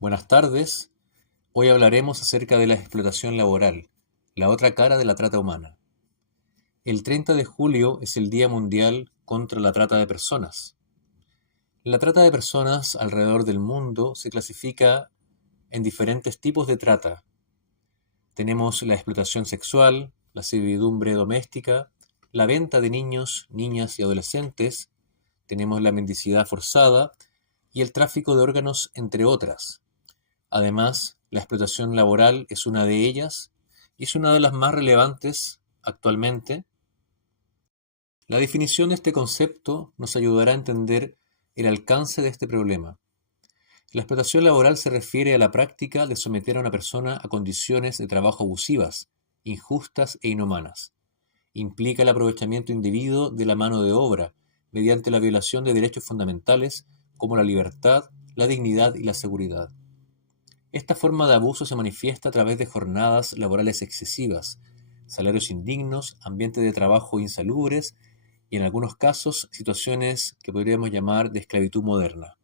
Buenas tardes. Hoy hablaremos acerca de la explotación laboral, la otra cara de la trata humana. El 30 de julio es el Día Mundial contra la Trata de Personas. La trata de personas alrededor del mundo se clasifica en diferentes tipos de trata. Tenemos la explotación sexual, la servidumbre doméstica, la venta de niños, niñas y adolescentes, tenemos la mendicidad forzada y el tráfico de órganos, entre otras. Además, la explotación laboral es una de ellas y es una de las más relevantes actualmente. La definición de este concepto nos ayudará a entender el alcance de este problema. La explotación laboral se refiere a la práctica de someter a una persona a condiciones de trabajo abusivas, injustas e inhumanas. Implica el aprovechamiento indebido de la mano de obra mediante la violación de derechos fundamentales como la libertad, la dignidad y la seguridad. Esta forma de abuso se manifiesta a través de jornadas laborales excesivas, salarios indignos, ambientes de trabajo insalubres y, en algunos casos, situaciones que podríamos llamar de esclavitud moderna.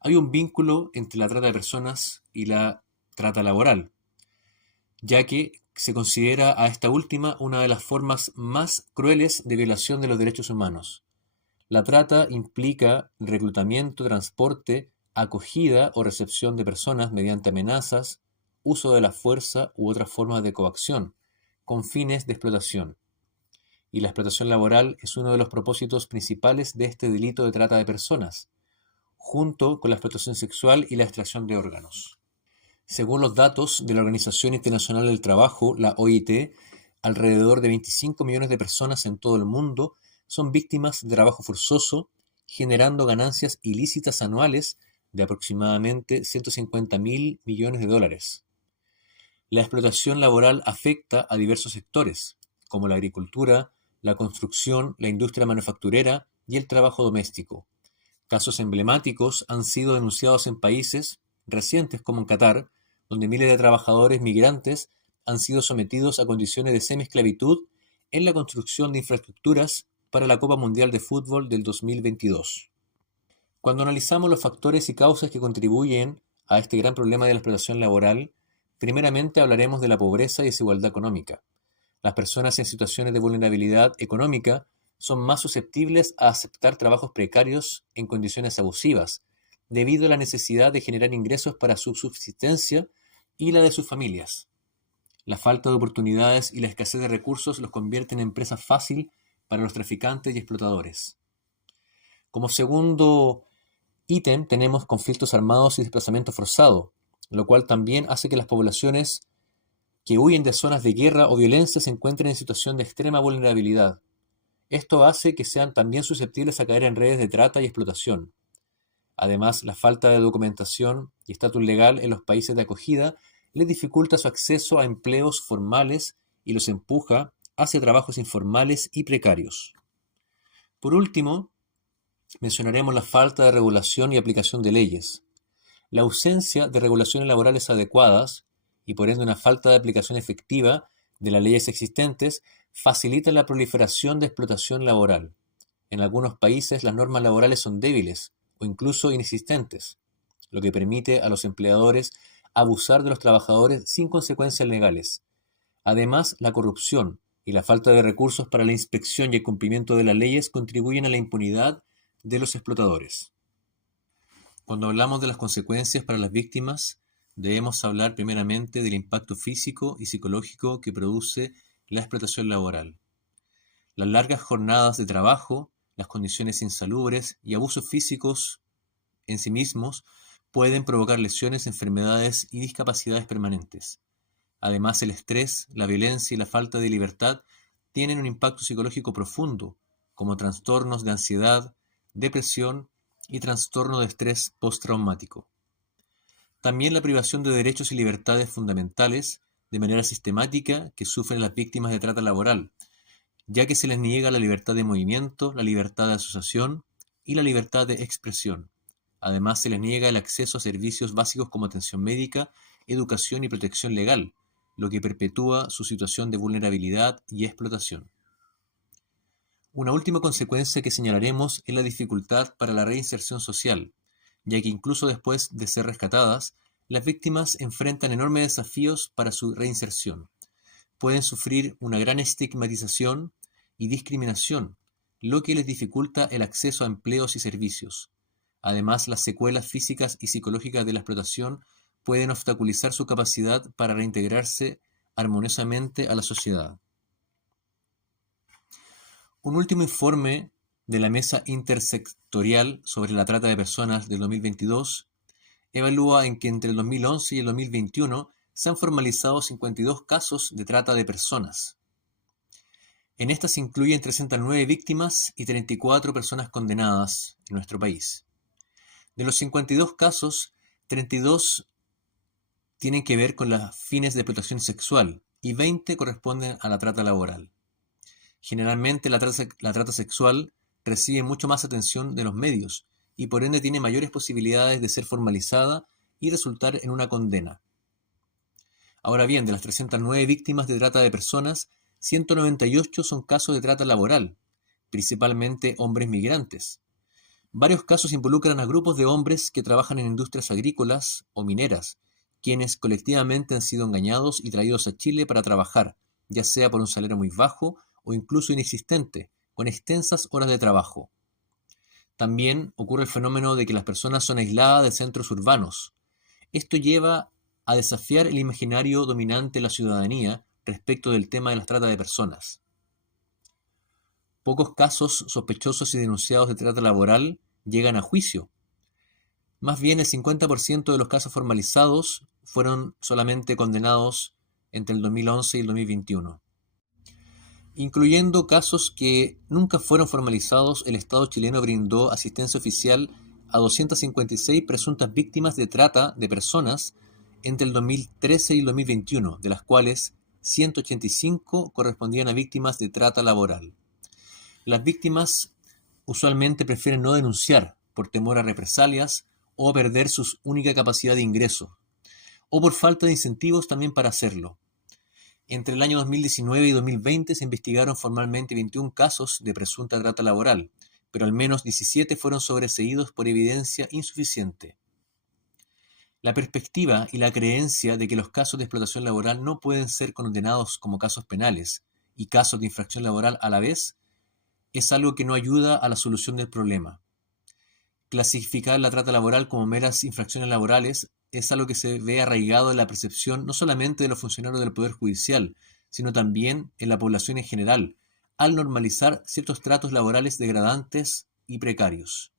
Hay un vínculo entre la trata de personas y la trata laboral, ya que se considera a esta última una de las formas más crueles de violación de los derechos humanos. La trata implica reclutamiento, transporte, acogida o recepción de personas mediante amenazas, uso de la fuerza u otras formas de coacción, con fines de explotación. Y la explotación laboral es uno de los propósitos principales de este delito de trata de personas, junto con la explotación sexual y la extracción de órganos. Según los datos de la Organización Internacional del Trabajo, la OIT, alrededor de 25 millones de personas en todo el mundo son víctimas de trabajo forzoso, generando ganancias ilícitas anuales de aproximadamente 150.000 millones de dólares. La explotación laboral afecta a diversos sectores, como la agricultura, la construcción, la industria manufacturera y el trabajo doméstico. Casos emblemáticos han sido denunciados en países recientes como en Qatar, donde miles de trabajadores migrantes han sido sometidos a condiciones de semiesclavitud en la construcción de infraestructuras para la Copa Mundial de Fútbol del 2022. Cuando analizamos los factores y causas que contribuyen a este gran problema de la explotación laboral, primeramente hablaremos de la pobreza y desigualdad económica. Las personas en situaciones de vulnerabilidad económica son más susceptibles a aceptar trabajos precarios en condiciones abusivas, debido a la necesidad de generar ingresos para su subsistencia y la de sus familias. La falta de oportunidades y la escasez de recursos los convierten en presa fácil para los traficantes y explotadores. Como segundo ítem tenemos conflictos armados y desplazamiento forzado, lo cual también hace que las poblaciones que huyen de zonas de guerra o violencia se encuentren en situación de extrema vulnerabilidad. Esto hace que sean también susceptibles a caer en redes de trata y explotación. Además, la falta de documentación y estatus legal en los países de acogida les dificulta su acceso a empleos formales y los empuja hacia trabajos informales y precarios. Por último, mencionaremos la falta de regulación y aplicación de leyes. La ausencia de regulaciones laborales adecuadas y por ende una falta de aplicación efectiva de las leyes existentes facilita la proliferación de explotación laboral. En algunos países las normas laborales son débiles o incluso inexistentes, lo que permite a los empleadores abusar de los trabajadores sin consecuencias legales. Además, la corrupción y la falta de recursos para la inspección y el cumplimiento de las leyes contribuyen a la impunidad de los explotadores. Cuando hablamos de las consecuencias para las víctimas, debemos hablar primeramente del impacto físico y psicológico que produce la explotación laboral. Las largas jornadas de trabajo, las condiciones insalubres y abusos físicos en sí mismos pueden provocar lesiones, enfermedades y discapacidades permanentes. Además, el estrés, la violencia y la falta de libertad tienen un impacto psicológico profundo, como trastornos de ansiedad, depresión y trastorno de estrés postraumático. También la privación de derechos y libertades fundamentales de manera sistemática que sufren las víctimas de trata laboral, ya que se les niega la libertad de movimiento, la libertad de asociación y la libertad de expresión. Además, se les niega el acceso a servicios básicos como atención médica, educación y protección legal, lo que perpetúa su situación de vulnerabilidad y explotación. Una última consecuencia que señalaremos es la dificultad para la reinserción social, ya que incluso después de ser rescatadas, las víctimas enfrentan enormes desafíos para su reinserción. Pueden sufrir una gran estigmatización y discriminación, lo que les dificulta el acceso a empleos y servicios. Además, las secuelas físicas y psicológicas de la explotación pueden obstaculizar su capacidad para reintegrarse armoniosamente a la sociedad. Un último informe de la Mesa Intersectorial sobre la Trata de Personas del 2022 evalúa en que entre el 2011 y el 2021 se han formalizado 52 casos de trata de personas. En estas se incluyen 309 víctimas y 34 personas condenadas en nuestro país. De los 52 casos, 32 tienen que ver con los fines de explotación sexual y 20 corresponden a la trata laboral. Generalmente la trata sexual recibe mucho más atención de los medios y por ende tiene mayores posibilidades de ser formalizada y resultar en una condena. Ahora bien, de las 309 víctimas de trata de personas, 198 son casos de trata laboral, principalmente hombres migrantes. Varios casos involucran a grupos de hombres que trabajan en industrias agrícolas o mineras, quienes colectivamente han sido engañados y traídos a Chile para trabajar, ya sea por un salario muy bajo o incluso inexistente, con extensas horas de trabajo. También ocurre el fenómeno de que las personas son aisladas de centros urbanos. Esto lleva a desafiar el imaginario dominante de la ciudadanía respecto del tema de la trata de personas. Pocos casos sospechosos y denunciados de trata laboral llegan a juicio. Más bien el 50% de los casos formalizados fueron solamente condenados entre el 2011 y el 2021. Incluyendo casos que nunca fueron formalizados, el Estado chileno brindó asistencia oficial a 256 presuntas víctimas de trata de personas entre el 2013 y el 2021, de las cuales 185 correspondían a víctimas de trata laboral. Las víctimas usualmente prefieren no denunciar por temor a represalias o a perder su única capacidad de ingreso, o por falta de incentivos también para hacerlo. Entre el año 2019 y 2020 se investigaron formalmente 21 casos de presunta trata laboral, pero al menos 17 fueron sobreseídos por evidencia insuficiente. La perspectiva y la creencia de que los casos de explotación laboral no pueden ser condenados como casos penales y casos de infracción laboral a la vez es algo que no ayuda a la solución del problema. Clasificar la trata laboral como meras infracciones laborales es algo que se ve arraigado en la percepción no solamente de los funcionarios del Poder Judicial, sino también en la población en general, al normalizar ciertos tratos laborales degradantes y precarios.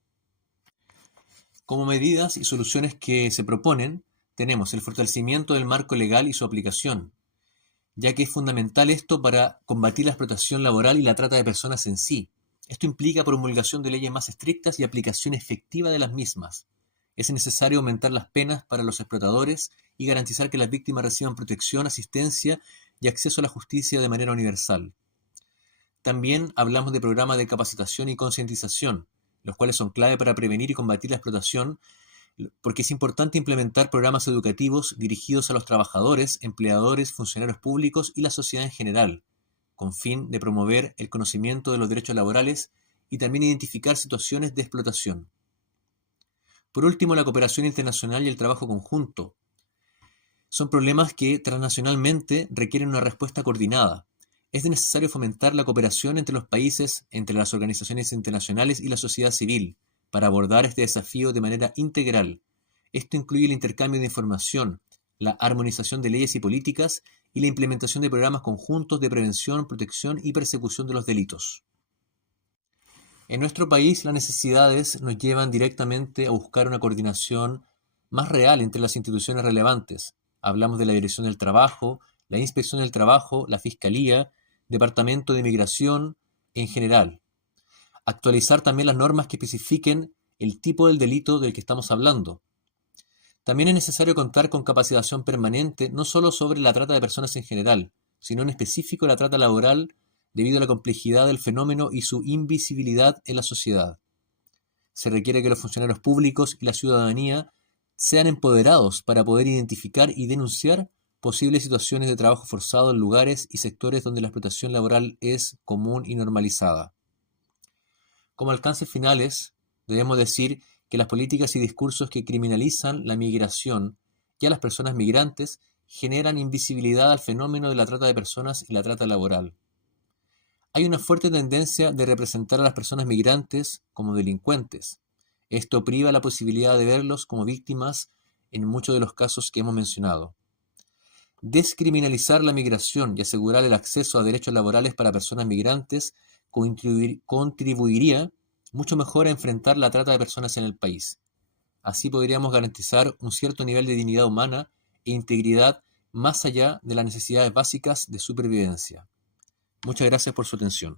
Como medidas y soluciones que se proponen, tenemos el fortalecimiento del marco legal y su aplicación, ya que es fundamental esto para combatir la explotación laboral y la trata de personas en sí. Esto implica promulgación de leyes más estrictas y aplicación efectiva de las mismas. Es necesario aumentar las penas para los explotadores y garantizar que las víctimas reciban protección, asistencia y acceso a la justicia de manera universal. También hablamos de programas de capacitación y concientización, los cuales son clave para prevenir y combatir la explotación, porque es importante implementar programas educativos dirigidos a los trabajadores, empleadores, funcionarios públicos y la sociedad en general, con fin de promover el conocimiento de los derechos laborales y también identificar situaciones de explotación. Por último, la cooperación internacional y el trabajo conjunto. Son problemas que transnacionalmente requieren una respuesta coordinada. Es necesario fomentar la cooperación entre los países, entre las organizaciones internacionales y la sociedad civil, para abordar este desafío de manera integral. Esto incluye el intercambio de información, la armonización de leyes y políticas y la implementación de programas conjuntos de prevención, protección y persecución de los delitos. En nuestro país, las necesidades nos llevan directamente a buscar una coordinación más real entre las instituciones relevantes. Hablamos de la Dirección del Trabajo, la Inspección del Trabajo, la Fiscalía, Departamento de Migración en general. Actualizar también las normas que especifiquen el tipo del delito del que estamos hablando. También es necesario contar con capacitación permanente no solo sobre la trata de personas en general, sino en específico la trata laboral debido a la complejidad del fenómeno y su invisibilidad en la sociedad. Se requiere que los funcionarios públicos y la ciudadanía sean empoderados para poder identificar y denunciar posibles situaciones de trabajo forzado en lugares y sectores donde la explotación laboral es común y normalizada. Como alcances finales, debemos decir que las políticas y discursos que criminalizan la migración y a las personas migrantes generan invisibilidad al fenómeno de la trata de personas y la trata laboral. Hay una fuerte tendencia de representar a las personas migrantes como delincuentes. Esto priva la posibilidad de verlos como víctimas en muchos de los casos que hemos mencionado. Descriminalizar la migración y asegurar el acceso a derechos laborales para personas migrantes contribuiría mucho mejor a enfrentar la trata de personas en el país. Así podríamos garantizar un cierto nivel de dignidad humana e integridad más allá de las necesidades básicas de supervivencia. Muchas gracias por su atención.